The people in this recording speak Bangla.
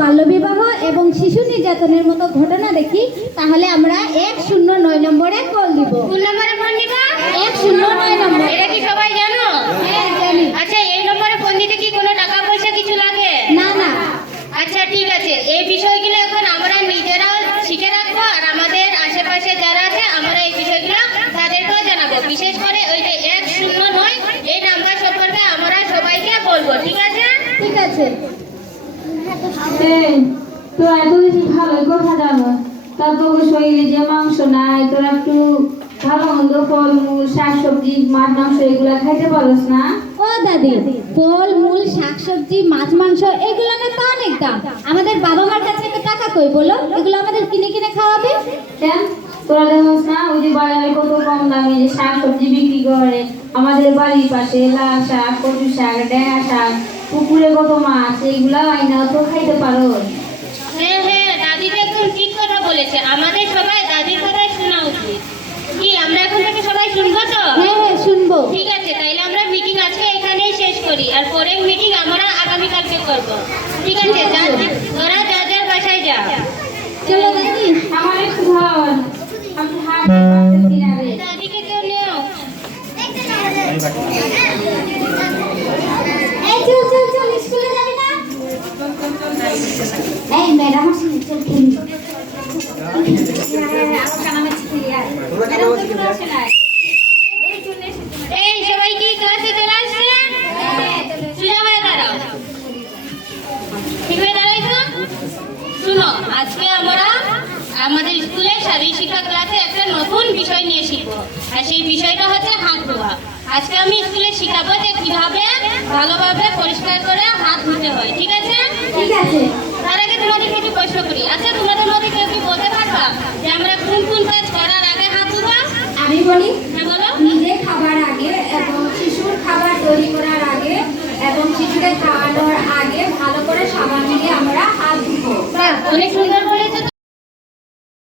বাল্যবিবাহ এবং শিশু নির্যাতনের মতো ঘটনা দেখি, তাহলে আমরা 109 নম্বরে কল দিব। কোন নম্বরে ফোন দিব? 109 নম্বর। এটা কি সবাই জানো? হ্যাঁ, জানি। আচ্ছা, এই নম্বরে ফোন দিতে কি কোনো টাকা পয়সা কিছু লাগে? না না। আচ্ছা ঠিক আছে, এই বিষয়গুলো এখন আমরা নিজেরাও শিখে রাখবো, আর আমাদের আশেপাশে যারা আছে আমরা এই বিষয়গুলো তাদেরকেও জানাবো। বিশেষ করে ওই যে 109 এই নাম্বার সম্পর্কে আমরা সবাইকে বলবো, ঠিক আছে? ঠিক আছে। তো এত বেশি ভালোই কথা জানো, তা তোর শরীরে যে মাংস নাই, তোরা একটু ভালো মন্দ ফলমূল শাকসবজি মাছ মাংস এগুলা খাইতে পারোস না? ও দাদি, ফল মূল শাকসবজি মাছ মাংস এগুলো না তো অনেক দাম। আমাদের বাবা মার কাছে তো টাকা কই বলো, এগুলো আমাদের কিনে কিনে খাওয়াবে। কেন তোরা দেখোস না ওই যে বাজারে কত কম দামে যে শাকসবজি বিক্রি করে? আমাদের বাড়ির পাশে লাল শাক, কচু শাক, ডেঙা শাক, পুকুরে কত মাছ, এইগুলা আইনা তো খাইতে পারো। হ্যাঁ হ্যাঁ, দাদিটা একদম ঠিক কথা বলেছে। আমাদের সবাই দাদির কথাই শোনা উচিত। কি আমরা এখন থেকে সবাই শুনবো তো? হ্যাঁ হ্যাঁ, শুনবো। ঠিক আছে, তাইলে আমরা মিটিং আজকে এখানেই শেষ করি, আর পরের মিটিং আমরা আগামীকালকে করব। ঠিক আছে, ওরা যা যার বাসায় যা। চলো দাদি। আমার একটু ধর, আমি হাঁটতে পারতেছি না রে। দাদিকে কেউ নিও। এই চল চল চল, স্কুলে যাবি না? এই ম্যাডাম আসেন, চল খেলি। এই সবাই কি ক্লাসে চলে আসছে? সোজা হয়ে দাঁড়াও। ঠিক হয়ে দাঁড়াইছো? শুনো, আজকে আমরা আমাদের স্কুলে শারীরিক শিক্ষা ক্লাসে একটা নতুন বিষয় নিয়ে শিখবো, আর সেই বিষয়টা হচ্ছে হাত ধোয়া। আজকে আমি স্কুলে শিখাবো যে কিভাবে ভালোভাবে পরিষ্কার করে হাত ধুতে হয়, ঠিক আছে? ঠিক আছে। তার আগে তোমাদের কিছু প্রশ্ন করি। আচ্ছা, তোমাদের মধ্যে কেউ কি বলতে পারবা যে আমরা কোন কোন কাজ করার আগে হাত ধোবো? আমি বলি, হ্যাঁ বলো। নিজে খাবার আগে এবং শিশুর খাবার তৈরি করার আগে এবং শিশুকে খাওয়ানোর আগে ভালো করে সাবান দিয়ে আমরা হাত ধুবো। অনেক সুন্দর